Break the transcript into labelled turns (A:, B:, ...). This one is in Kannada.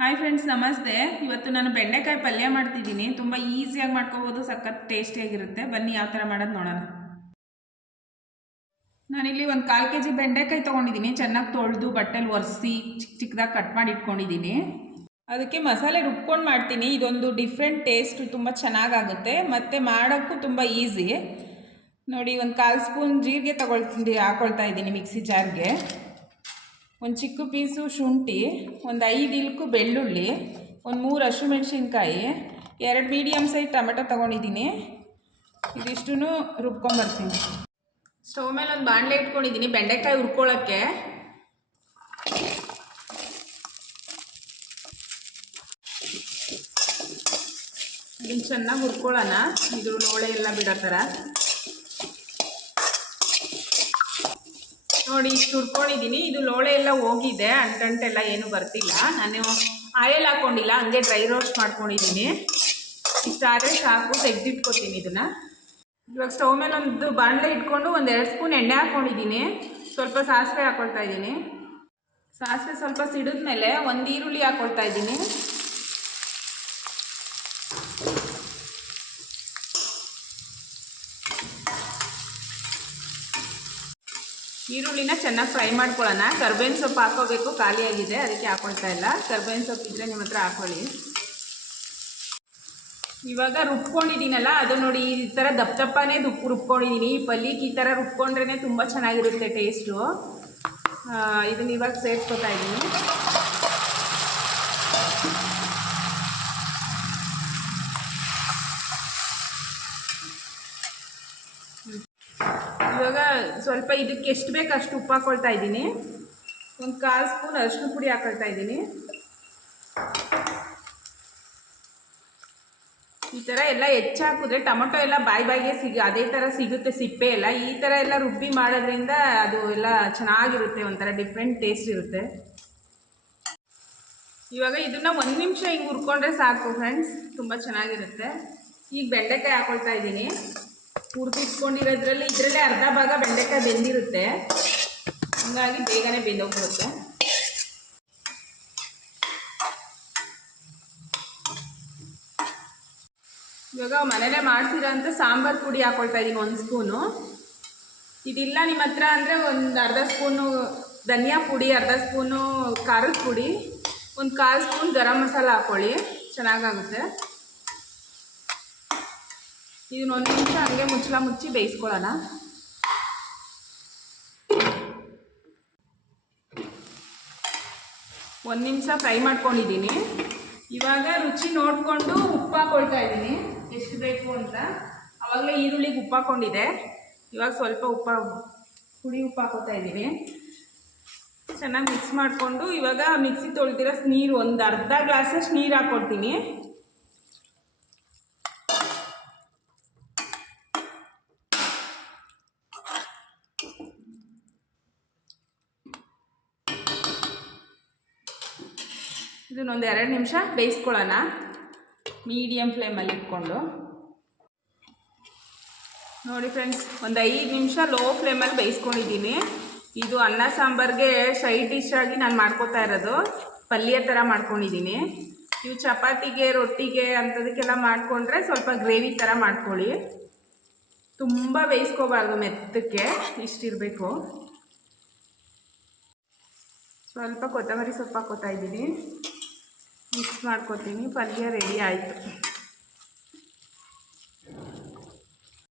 A: ಹಾಯ್ ಫ್ರೆಂಡ್ಸ್ ನಮಸ್ತೆ. ಇವತ್ತು ನಾನು ಬೆಂಡೆಕಾಯಿ ಪಲ್ಯ ಮಾಡ್ತಿದ್ದೀನಿ. ತುಂಬ ಈಸಿಯಾಗಿ ಮಾಡ್ಕೋಬೋದು, ಸಖತ್ ಟೇಸ್ಟಿಯಾಗಿರುತ್ತೆ. ಬನ್ನಿ ಯಾವ ಥರ ಮಾಡೋದು ನೋಡೋಣ. ನಾನಿಲ್ಲಿ ಒಂದು ಕಾಲು ಕೆ ಜಿ ಬೆಂಡೆಕಾಯಿ ತೊಗೊಂಡಿದ್ದೀನಿ. ಚೆನ್ನಾಗಿ ತೊಳೆದು, ಬಟ್ಟೆಲಿ ಒರೆಸಿ ಚಿಕ್ಕ ಚಿಕ್ಕದಾಗಿ ಕಟ್ ಮಾಡಿ ಇಟ್ಕೊಂಡಿದ್ದೀನಿ. ಅದಕ್ಕೆ ಮಸಾಲೆ ರುಬ್ಕೊಂಡು ಮಾಡ್ತೀನಿ. ಇದೊಂದು ಡಿಫ್ರೆಂಟ್ ಟೇಸ್ಟ್ ತುಂಬ ಚೆನ್ನಾಗಾಗುತ್ತೆ. ಮತ್ತು ಮಾಡೋಕ್ಕೂ ತುಂಬ ಈಸಿ. ನೋಡಿ, ಒಂದು ಕಾಲು ಸ್ಪೂನ್ ಜೀರಿಗೆ ತಗೊಳ್ತೀನಿ, ಹಾಕೊಳ್ತಾ ಇದ್ದೀನಿ ಮಿಕ್ಸಿ ಜಾರ್ಗೆ. ಒಂದು ಚಿಕ್ಕ ಪೀಸು ಶುಂಠಿ, ಒಂದು ಐದು ಇಲ್ಕು ಬೆಳ್ಳುಳ್ಳಿ, ಒಂದು ಮೂರು ಹಸಿಮೆಣ್ಸಿನ್ಕಾಯಿ ಎರಡು ಮೀಡಿಯಮ್ ಸೈಜ್ ಟೊಮೆಟೊ ತೊಗೊಂಡಿದ್ದೀನಿ. ಇದಿಷ್ಟು ರುಬ್ಕೊಂಬರ್ತೀನಿ ಸ್ಟವ್ ಮೇಲೆ ಒಂದು ಬಾಣಲೆ ಇಟ್ಕೊಂಡಿದ್ದೀನಿ ಬೆಂಡೆಕಾಯಿ ಹುರ್ಕೊಳ್ಳೋಕ್ಕೆ. ಇದನ್ನು ಚೆನ್ನಾಗಿ ಹುರ್ಕೊಳ್ಳೋಣ. ಇದು ಲೋಳೆ ಎಲ್ಲ ಬಿಡೋ ಥರ. ನೋಡಿ, ಇಷ್ಟು ಹುರ್ಕೊಂಡಿದ್ದೀನಿ ಇದು ಲೋಳೆ ಎಲ್ಲ ಹೋಗಿದೆ ಅಂಟಂಟೆಲ್ಲ ಏನು ಬರ್ತಿಲ್ಲ. ನಾನು ಆಯಲ್ ಹಾಕ್ಕೊಂಡಿಲ್ಲ ಹಂಗೆ ಡ್ರೈ ರೋಸ್ಟ್ ಮಾಡ್ಕೊಂಡಿದ್ದೀನಿ ಇಷ್ಟು ಆದರೆ ಸಾಕು, ತೆಗೆದಿಟ್ಕೊತೀನಿ ಇದನ್ನು. ಇವಾಗ ಸ್ಟವ್ ಮೇಲೆ ಒಂದು ಬಾಣಲೆ ಇಟ್ಕೊಂಡು ಒಂದು ಎರಡು ಸ್ಪೂನ್ ಎಣ್ಣೆ ಹಾಕ್ಕೊಂಡಿದ್ದೀನಿ ಸ್ವಲ್ಪ ಸಾಸಿವೆ ಹಾಕ್ಕೊಳ್ತಾ ಇದ್ದೀನಿ ಸಾಸಿವೆ ಸ್ವಲ್ಪ ಸಿಡಿದ್ಮೇಲೆ ಒಂದು ಈರುಳ್ಳಿ ಹಾಕ್ಕೊಳ್ತಾ ಇದ್ದೀನಿ ಈರುಳ್ಳಿನ ಚೆನ್ನಾಗಿ ಫ್ರೈ ಮಾಡ್ಕೊಳ್ಳೋಣ. ಕರ್ಬೇವಿನ ಸೊಪ್ಪು ಹಾಕೋಬೇಕು, ಖಾಲಿಯಾಗಿದೆ, ಅದಕ್ಕೆ ಹಾಕೊಳ್ತಾ ಇಲ್ಲ. ಕರ್ಬೇವಿನ ಸೊಪ್ಪು ಇದ್ದರೆ ನಿಮ್ಮ ಹತ್ರ ಹಾಕೊಳ್ಳಿ. ಇವಾಗ ರುಬ್ಕೊಂಡಿದ್ದೀನಲ್ಲ, ಅದು ನೋಡಿ ಈ ಥರ ದಪ್ಪ ದಪ್ಪನೇ ದುಪ್ಪು ರುಬ್ಕೊಂಡಿದ್ದೀನಿ. ಈ ಪಲ್ಯಕ್ಕೆ ಈ ಥರ ರುಬ್ಕೊಂಡ್ರೇ ತುಂಬ ಚೆನ್ನಾಗಿರುತ್ತೆ ಟೇಸ್ಟು. ಇದನ್ನ ಇವಾಗ ಸೇರಿಸ್ಕೊತಾ ಇದ್ದೀನಿ. ಇವಾಗ ಸ್ವಲ್ಪ ಇದಕ್ಕೆ ಎಷ್ಟು ಬೇಕು ಅಷ್ಟು ಉಪ್ಪು ಹಾಕೊಳ್ತಾ ಇದ್ದೀನಿ. ಒಂದು ಕಾಲು ಸ್ಪೂನ್ ಅರಿಶಿನ ಪುಡಿ ಹಾಕೊಳ್ತಾ ಇದ್ದೀನಿ. ಈ ಥರ ಎಲ್ಲ ಹೆಚ್ಚಾಕಿದ್ರೆ ಟೊಮೊಟೊ ಎಲ್ಲ ಬಾಯಿ ಬಾಯಿಗೆ ಸಿಗ, ಅದೇ ಥರ ಸಿಗುತ್ತೆ, ಸಿಪ್ಪೆ ಎಲ್ಲ. ಈ ಥರ ಎಲ್ಲ ರುಬ್ಬಿ ಮಾಡೋದ್ರಿಂದ ಅದು ಎಲ್ಲ ಚೆನ್ನಾಗಿರುತ್ತೆ, ಒಂಥರ ಡಿಫ್ರೆಂಟ್ ಟೇಸ್ಟ್ ಇರುತ್ತೆ. ಇವಾಗ ಇದನ್ನು ಒಂದು ನಿಮಿಷ ಹಿಂಗೆ ಹುರ್ಕೊಂಡ್ರೆ ಸಾಕು ಫ್ರೆಂಡ್ಸ್ ತುಂಬ ಚೆನ್ನಾಗಿರುತ್ತೆ. ಈಗ ಬೆಂಡೆಕಾಯಿ ಹಾಕೊಳ್ತಾ ಇದ್ದೀನಿ. ಹುರಿದಿಟ್ಕೊಂಡಿರೋದ್ರಲ್ಲಿ ಇದರಲ್ಲೇ ಅರ್ಧ ಭಾಗ ಬೆಂಡೆಕಾಯಿ ಬೆಂದಿರುತ್ತೆ. ಹಂಗಾಗಿ ಬೇಗನೆ ಬೆಂದೋಗ್ಬಿಡುತ್ತೆ. ಇವಾಗ ಮನೇಲೆ ಅಂತ ಸಾಂಬಾರು ಪುಡಿ ಹಾಕೊಳ್ತಾ ಇದ್ದೀನಿ ಒಂದು ಸ್ಪೂನು. ಇದಿಲ್ಲ ನಿಮ್ಮ ಹತ್ರ ಅಂದರೆ ಒಂದು ಅರ್ಧ ಸ್ಪೂನು ಧನಿಯಾ ಪುಡಿ, ಅರ್ಧ ಸ್ಪೂನು ಖಾರದ ಪುಡಿ, ಒಂದು ಕಾಲು ಸ್ಪೂನ್ ಗರಂ ಮಸಾಲ ಹಾಕ್ಕೊಳ್ಳಿ ಚೆನ್ನಾಗಾಗುತ್ತೆ. ಇದನ್ನ ಒಂದು ನಿಮಿಷ ಹಂಗೆ ಮುಚ್ಚಲ ಮುಚ್ಚಿ ಬೇಯಿಸ್ಕೊಳ್ಳೋಣ. ಒಂದು ನಿಮಿಷ ಫ್ರೈ ಮಾಡ್ಕೊಂಡಿದ್ದೀನಿ. ಇವಾಗ ರುಚಿ ನೋಡಿಕೊಂಡು ಉಪ್ಪು ಹಾಕೊಳ್ತಾ ಇದ್ದೀನಿ. ಎಷ್ಟು ಬೇಕು ಅಂತ. ಅವಾಗಲೇ ಈರುಳ್ಳಿಗೆ ಉಪ್ಪು ಹಾಕ್ಕೊಂಡಿದೆ ಇವಾಗ ಸ್ವಲ್ಪ ಉಪ್ಪು ಹುಳಿ ಉಪ್ಪು ಹಾಕೋತಾ ಇದ್ದೀನಿ. ಚೆನ್ನಾಗಿ ಮಿಕ್ಸ್ ಮಾಡಿಕೊಂಡು ಇವಾಗ ಮಿಕ್ಸಿ ತೊಳೆದಿರೋ ನೀರು ಒಂದು ಅರ್ಧ ಗ್ಲಾಸಷ್ಟು ನೀರು ಹಾಕ್ಕೊಡ್ತೀನಿ ಇದನ್ನೊಂದು ಎರಡು ನಿಮಿಷ ಬೇಯಿಸ್ಕೊಳ್ಳೋಣ. ಮೀಡಿಯಮ್ ಫ್ಲೇಮಲ್ಲಿ ಇಟ್ಕೊಂಡು. ನೋಡಿ ಫ್ರೆಂಡ್ಸ್ ಒಂದು ಐದು ನಿಮಿಷ ಲೋ ಫ್ಲೇಮಲ್ಲಿ ಬೇಯಿಸ್ಕೊಂಡಿದ್ದೀನಿ. ಇದು ಅನ್ನ ಸಾಂಬಾರಿಗೆ ಸೈಡ್ ಡಿಶ್ ಆಗಿ ನಾನು ಮಾಡ್ಕೋತಾ ಇರೋದು. ಪಲ್ಯ ಥರ ಮಾಡ್ಕೊಂಡಿದ್ದೀನಿ. ನೀವು ಚಪಾತಿಗೆ, ರೊಟ್ಟಿಗೆ ಅಂಥದಕ್ಕೆಲ್ಲ ಮಾಡಿಕೊಂಡ್ರೆ ಸ್ವಲ್ಪ ಗ್ರೇವಿ ಥರ ಮಾಡ್ಕೊಳ್ಳಿ. ತುಂಬ ಬೇಯಿಸ್ಕೋಬಾರ್ದು ಮೆತ್ತಕ್ಕೆ ಇಷ್ಟಿರಬೇಕು ಸ್ವಲ್ಪ ಕೊತ್ತಂಬರಿ ಸೊಪ್ಪು ಹಾಕೋತಾ ಇದ್ದೀನಿ. ಮಿಕ್ಸ್ ಮಾಡ್ಕೊತೀನಿ ಪಲ್ಯ ರೆಡಿ ಆಯಿತು.